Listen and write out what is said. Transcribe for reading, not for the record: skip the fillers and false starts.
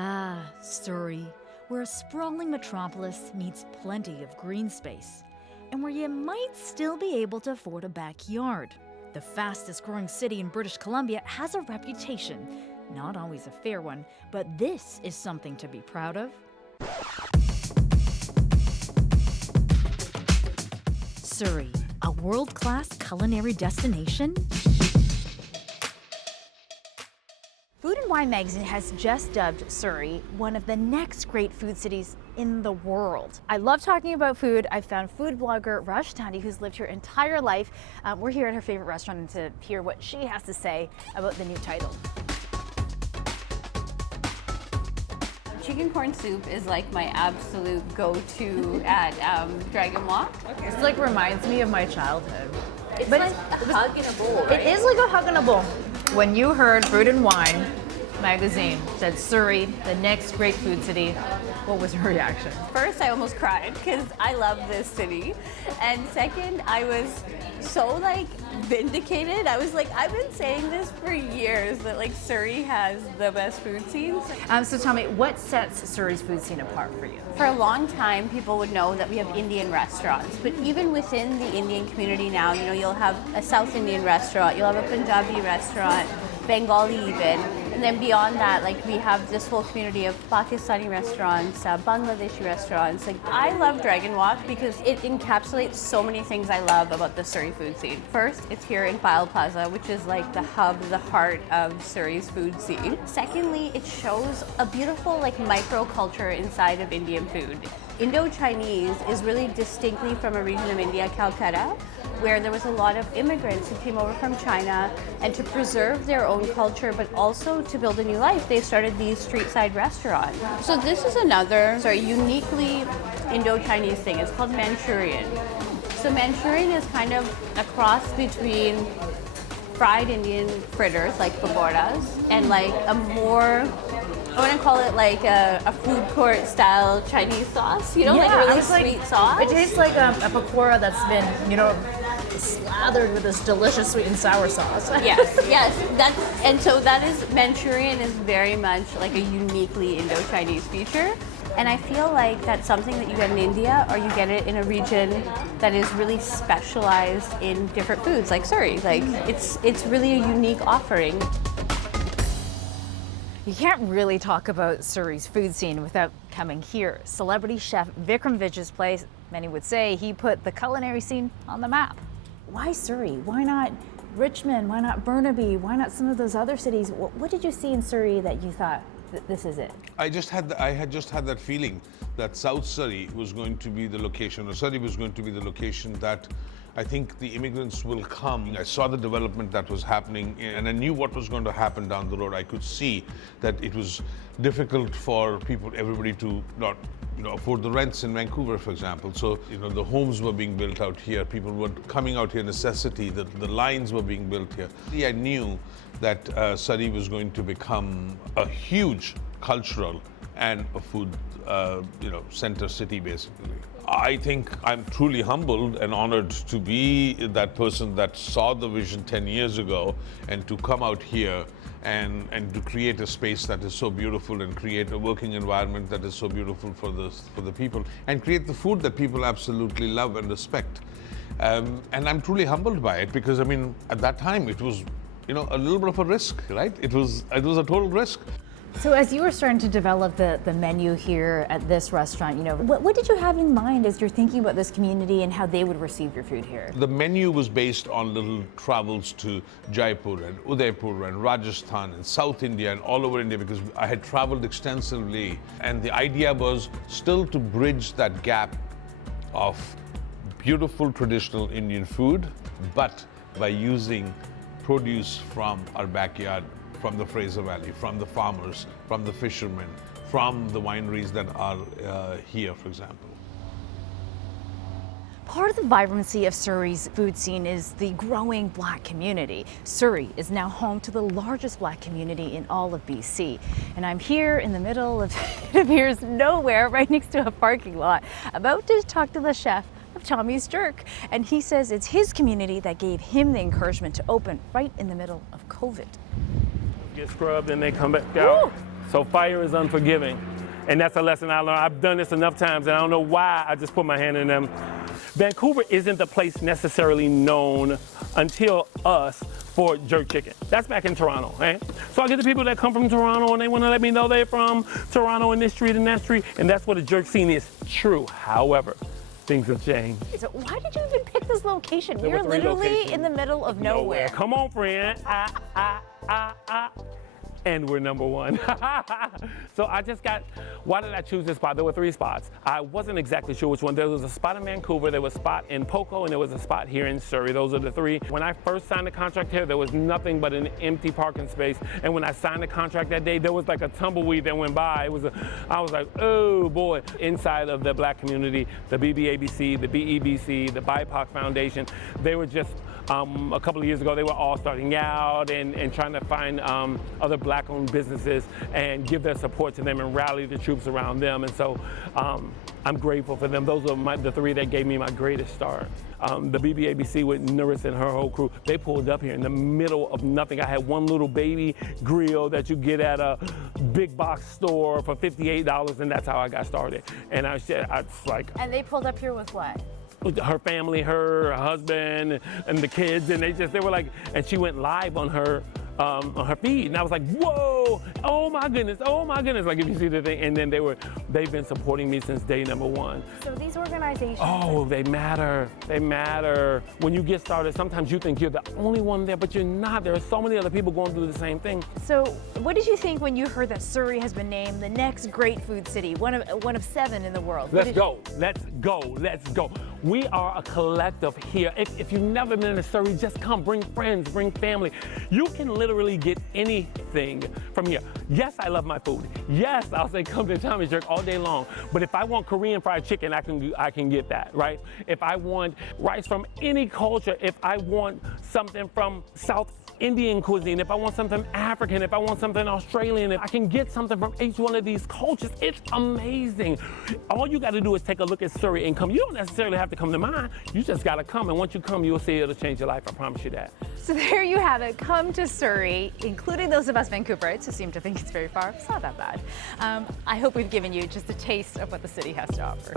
Ah, Surrey, where a sprawling metropolis meets plenty of green space, and where you might still be able to afford a backyard. The fastest growing city in British Columbia has a reputation, not always a fair one, but this is something to be proud of. Surrey, a world-class culinary destination? Food and Wine magazine has just dubbed Surrey one of the next great food cities in the world. I love talking about food. I found food blogger Raj Tandi, who's lived her entire life. We're here at her favorite restaurant to hear what she has to say about the new title. Chicken corn soup is like my absolute go-to at Dragon Walk. Okay. This like reminds me of my childhood. It's like a hug in a bowl, right? It is like a hug in a bowl. When you heard Food and Wine magazine said Surrey, the next great food city, what was your reaction? First, I almost cried because I love this city. And second, I was so like vindicated. I was like, I've been saying this for years that like Surrey has the best food scenes. So tell me, what sets Surrey's food scene apart for you? For a long time, people would know that we have Indian restaurants, but even within the Indian community now, you know, you'll have a South Indian restaurant, you'll have a Punjabi restaurant, Bengali even, and then beyond that, like we have this whole community of Pakistani restaurants, Bangladeshi restaurants. Like I love Dragon Walk because it encapsulates so many things I love about the Surrey food scene. First, it's here in File Plaza, which is like the hub, the heart of Surrey's food scene. Secondly, it shows a beautiful like micro-culture inside of Indian food. Indo-Chinese is really distinctly from a region of India, Calcutta, where there was a lot of immigrants who came over from China, and to preserve their own culture, but also to build a new life, they started these street-side restaurants. So this is another, uniquely Indo-Chinese thing. It's called Manchurian. So Manchurian is kind of a cross between fried Indian fritters, like pakoras, and like a more, I want to call it like a food court style Chinese sauce, you know, like a really sweet sauce. It tastes like a pakora that's been, you know, slathered with this delicious sweet and sour sauce. Yes. And so that is, Manchurian is very much like a uniquely Indo-Chinese feature. And I feel like that's something that you get in India, or you get it in a region that is really specialized in different foods, like Surrey. Like it's really a unique offering. You can't really talk about Surrey's food scene without coming here. Celebrity chef Vikram Vij's place, many would say he put the culinary scene on the map. Why Surrey? Why not Richmond? Why not Burnaby? Why not some of those other cities? What did you see in Surrey that you thought, this is it? I had just had that feeling that South Surrey was going to be the location, or Surrey was going to be the location that I think the immigrants will come. I saw the development that was happening, and I knew what was going to happen down the road. I could see that it was difficult for everybody to not, afford the rents in Vancouver, for example. So, the homes were being built out here. People were coming out here, necessity. The lines were being built here. I knew that Surrey was going to become a huge cultural and a food, center city, basically. I think I'm truly humbled and honored to be that person that saw the vision 10 years ago, and to come out here and to create a space that is so beautiful, and create a working environment that is so beautiful for the people, and create the food that people absolutely love and respect. And I'm truly humbled by it, because at that time it was, a little bit of a risk, right? It was a total risk. So as you were starting to develop the menu here at this restaurant, what did you have in mind as you're thinking about this community and how they would receive your food here? The menu was based on little travels to Jaipur and Udaipur and Rajasthan and South India and all over India, because I had traveled extensively. And the idea was still to bridge that gap of beautiful traditional Indian food, but by using produce from our backyard, from the Fraser Valley, from the farmers, from the fishermen, from the wineries that are here, for example. Part of the vibrancy of Surrey's food scene is the growing Black community. Surrey is now home to the largest Black community in all of BC. And I'm here in the middle of, it appears nowhere, right next to a parking lot, about to talk to the chef of Tommy's Jerk. And he says it's his community that gave him the encouragement to open right in the middle of COVID. Get scrubbed and they come back out. So fire is unforgiving. And that's a lesson I learned. I've done this enough times, and I don't know why I just put my hand in them. Vancouver isn't the place necessarily known until us for jerk chicken. That's back in Toronto, eh? So I get the people that come from Toronto, and they want to let me know they're from Toronto and this street and that street, and that's what the jerk scene is. True. However, things have changed. So why did you even pick this location? There We're were 3 literally locations. in the middle of nowhere. Come on, friend. And we're number 1. So I just got, why did I choose this spot? There were 3 spots. I wasn't exactly sure which one. There was a spot in Vancouver, there was a spot in Poco, and there was a spot here in Surrey. Those are the 3. When I first signed the contract here, there was nothing but an empty parking space. And when I signed the contract that day, there was like a tumbleweed that went by. I was like, oh boy. Inside of the black community, the BBABC, the BEBC, the BIPOC Foundation, they were just, a couple of years ago, they were all starting out and trying to find other black-owned businesses and give their support to them and rally the troops around them. And so I'm grateful for them. Those are the 3 that gave me my greatest start. The BBABC with Nuris and her whole crew, they pulled up here in the middle of nothing. I had one little baby grill that you get at a big box store for $58, and that's how I got started. And I was like... And they pulled up here with what? Her family, her husband, and the kids, and they were like, and she went live on her feed, and I was like, whoa, oh my goodness, like if you see the thing, and then they've been supporting me since day number 1. So these organizations. Oh, they matter. When you get started, sometimes you think you're the only one there, but you're not. There are so many other people going through the same thing. So what did you think when you heard that Surrey has been named the next great food city, one of 7 in the world? Let's go. We are a collective here. If you've never been to Surrey, just come, bring friends, bring family. You can literally get anything from here. Yes, I love my food. Yes, I'll say come to Tommy Jerk all day long. But if I want Korean fried chicken, I can get that, right? If I want rice from any culture, if I want something from South Indian cuisine, if I want something African, if I want something Australian, if I can get something from each one of these cultures, it's amazing. All you got to do is take a look at Surrey and come. You don't necessarily have to come to mine. You just got to come, and once you come, you'll see it'll change your life. I promise you that. So there you have it. Come to Surrey, including those of us Vancouverites who seem to think it's very far. It's not that bad. I hope we've given you just a taste of what the city has to offer.